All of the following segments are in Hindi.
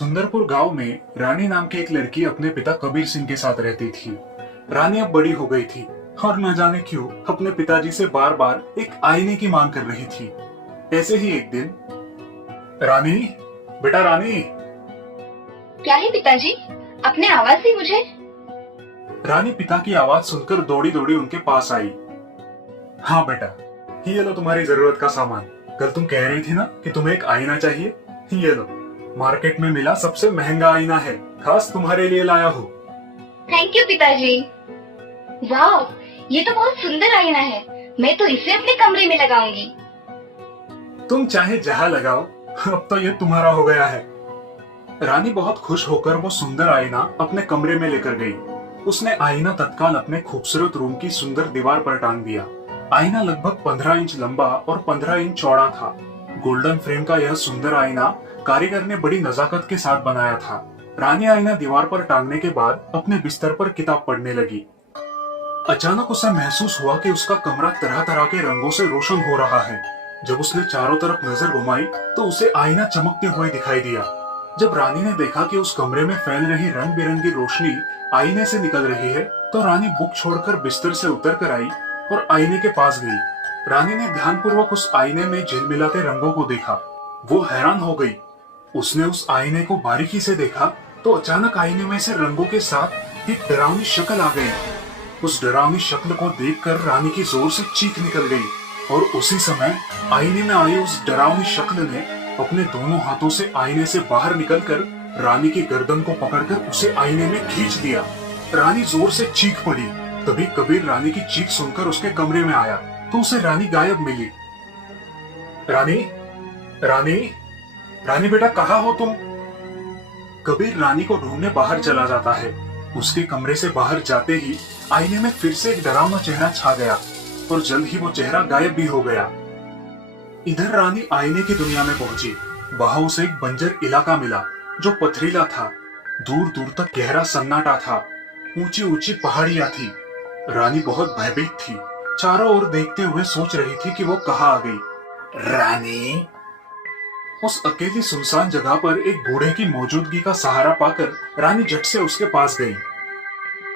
सुंदरपुर गांव में रानी नाम की एक लड़की अपने पिता कबीर सिंह के साथ रहती थी। रानी अब बड़ी हो गई थी और न जाने क्यों अपने पिताजी से बार बार एक आईने की मांग कर रही थी। ऐसे ही एक दिन, रानी, बेटा रानी। क्या है पिताजी? अपने आवाज दी मुझे। रानी पिता की आवाज सुनकर दौड़ी दौड़ी उनके पास आई। हाँ बेटा, ये लो तुम्हारी जरूरत का सामान। कल तुम कह रही थी ना कि तुम्हें एक आईना चाहिए। ये लो, मार्केट में मिला सबसे महंगा आईना है, खास तुम्हारे लिए लाया हूँ। थैंक यू पिताजी। वाह, ये तो बहुत सुंदर आईना है। मैं तो इसे अपने कमरे में लगाऊंगी। तुम चाहे जहाँ लगाओ, अब तो ये तुम्हारा हो गया है। रानी बहुत खुश होकर वो सुंदर आईना अपने कमरे में लेकर गई। उसने आईना तत्काल अपने खूबसूरत रूम की सुंदर दीवार पर टांग दिया। आईना लगभग 15 इंच लंबा और 15 इंच चौड़ा था। गोल्डन फ्रेम का यह सुंदर आईना कारीगर ने बड़ी नजाकत के साथ बनाया था। रानी आईना दीवार पर टांगने के बाद अपने बिस्तर पर किताब पढ़ने लगी। अचानक उसे महसूस हुआ कि उसका कमरा तरह तरह के रंगों से रोशन हो रहा है। जब उसने चारों तरफ नजर घुमाई तो उसे आईना चमकते हुए दिखाई दिया। जब रानी ने देखा कि उस कमरे में फैल रही रंग बिरंगी रोशनी आईने से निकल रही है, तो रानी बुक छोड़कर बिस्तर से उतर कर आई और आईने के पास गई। रानी ने ध्यानपूर्वक उस आईने में झिलमिलाते रंगों को देखा। वो हैरान हो गई। उसने उस आईने को बारीकी से देखा तो अचानक आईने में से रंगों के साथ एक डरावनी शक्ल आ गई। उस डरावनी शक्ल को देखकर रानी की जोर से चीख निकल गई और उसी समय आईने में आई उस डरावनी शक्ल ने अपने दोनों हाथों से आईने से बाहर निकलकर रानी की गर्दन को पकड़कर उसे आईने में खींच दिया। रानी जोर से चीख पड़ी। तभी कबीर रानी की चीख सुनकर उसके कमरे में आया तो उसे रानी गायब मिली। रानी, रानी, रानी बेटा कहाँ हो तुम? कबीर रानी को ढूंढने बाहर चला जाता है। उसके कमरे से बाहर जाते ही आईने में फिर से एक डरावना चेहरा छा गया और जल्द ही वो चेहरा गायब भी हो गया। इधर रानी आईने की दुनिया में पहुंची। वहां उसे एक बंजर इलाका मिला जो पथरीला था। दूर दूर तक गहरा सन्नाटा था। ऊंची ऊंची पहाड़ियां थी। रानी बहुत भयभीत थी। चारों ओर देखते हुए सोच रही थी कि वो कहाँ आ गई। रानी, उस अकेली सुनसान जगह पर एक बूढ़े की मौजूदगी का सहारा पाकर रानी झट से उसके पास गई।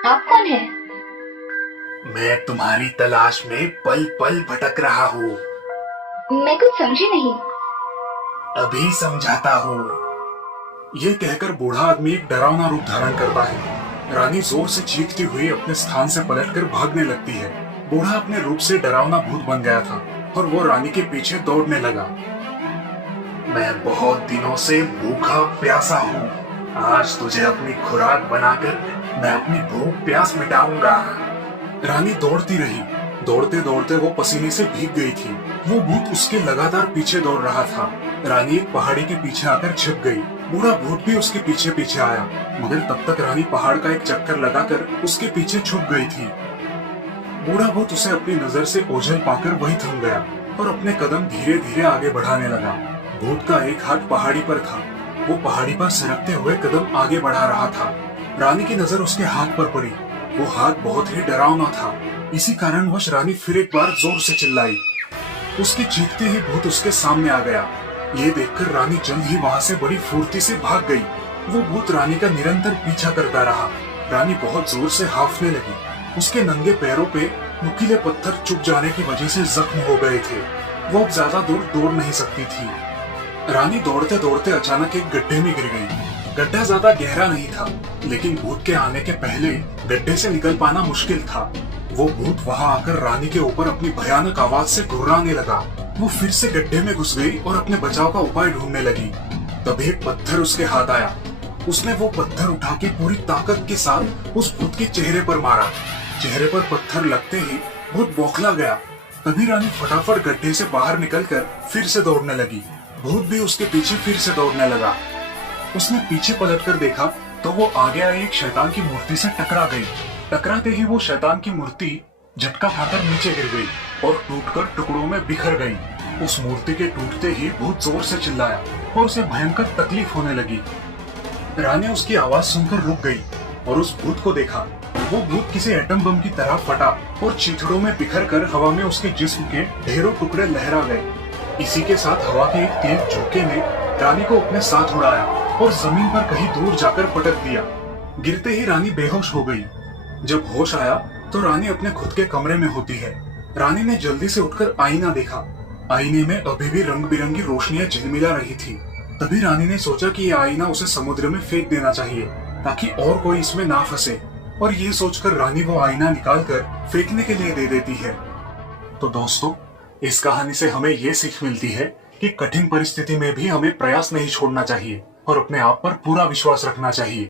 आप कौन है? मैं तुम्हारी तलाश में पल पल भटक रहा हूँ। मैं कुछ समझी नहीं। अभी समझाता हूँ। ये कहकर बूढ़ा आदमी एक डरावना रूप धारण करता है। रानी जोर से चीखती हुई अपने स्थान से पलटकर भागने लगती है। बूढ़ा अपने रूप से डरावना भूत बन गया था और वो रानी के पीछे दौड़ने लगा। मैं बहुत दिनों से भूखा प्यासा हूँ। आज तुझे अपनी खुराक बनाकर मैं अपनी भूख प्यास मिटाऊंगा। रानी दौड़ती रही। दौड़ते दौड़ते वो पसीने से भीग गई थी। वो भूत उसके लगातार पीछे दौड़ रहा था। रानी एक पहाड़ी के पीछे आकर छिप गई। बूढ़ा भूत भी उसके पीछे पीछे आया, मगर तब तक रानी पहाड़ का एक चक्कर लगाकर उसके पीछे छुप गई थी। बूढ़ा भूत उसे अपनी नजर से ओझल पाकर वहीं थम गया और अपने कदम धीरे धीरे आगे बढ़ाने लगा। भूत का एक हाथ पहाड़ी पर था। वो पहाड़ी पर सरकते हुए कदम आगे बढ़ा रहा था। रानी की नजर उसके हाथ पर पड़ी। वो हाथ बहुत ही डरावना था। इसी कारणवश रानी फिर एक बार जोर से चिल्लाई। उसके चीखते ही भूत उसके सामने आ गया। ये देखकर रानी जल्द ही वहां से बड़ी फुर्ती से भाग गई। वो भूत रानी का निरंतर पीछा करता रहा। रानी बहुत जोर से हांफने लगी। उसके नंगे पैरों पे नुकीले पत्थर चुभ जाने की वजह से जख्म हो गए थे। वो अब ज्यादा दूर दौड़ नहीं सकती थी। रानी दौड़ते दौड़ते अचानक एक गड्ढे में गिर गई। गड्ढा ज्यादा गहरा नहीं था, लेकिन भूत के आने के पहले गड्ढे से निकल पाना मुश्किल था। वो भूत वहां आकर रानी के ऊपर अपनी भयानक आवाज से घुर्राने लगा। वो फिर से गड्ढे में घुस गई और अपने बचाव का उपाय ढूंढने लगी। तभी एक पत्थर उसके हाथ आया। उसने वो पत्थर उठा के पूरी ताकत के साथ उस भूत के चेहरे पर मारा। चेहरे पर पत्थर लगते ही भूत बौखला गया। तभी रानी फटाफट गड्ढे से बाहर निकलकर फिर से दौड़ने लगी। भूत भी उसके पीछे फिर से दौड़ने लगा। उसने पीछे पलटकर देखा तो वो आगे आई एक शैतान की मूर्ति से टकरा गई। टकराते ही वो शैतान की मूर्ति झटका खाकर नीचे गिर गई और टूटकर टुकड़ों में बिखर गई। उस मूर्ति के टूटते ही भूत जोर से चिल्लाया और उसे भयंकर तकलीफ होने लगी। रानी उसकी आवाज सुनकर रुक गई और उस भूत को देखा। वो भूत किसी एटम बम की तरह फटा और चीथड़ों में बिखर कर हवा में उसके जिस्म के ढेरों टुकड़े लहरा गए। इसी के साथ हवा के एक तेज झोंके ने रानी को अपने साथ उड़ाया और जमीन पर कहीं दूर जाकर पटक दिया। गिरते ही रानी बेहोश हो गई। जब होश आया तो रानी अपने खुद के कमरे में होती है। रानी ने जल्दी से उठकर आईना देखा। आईने में अभी भी रंग बिरंगी रोशनियां झिलमिला रही थी। तभी रानी ने सोचा कि यह आईना उसे समुद्र में फेंक देना चाहिए ताकि और कोई इसमें ना फंसे, और ये सोचकर रानी वो आईना निकालकर फेंकने के लिए दे देती है। तो दोस्तों, इस कहानी से हमें ये सीख मिलती है कि कठिन परिस्थिति में भी हमें प्रयास नहीं छोड़ना चाहिए और अपने आप पर पूरा विश्वास रखना चाहिए।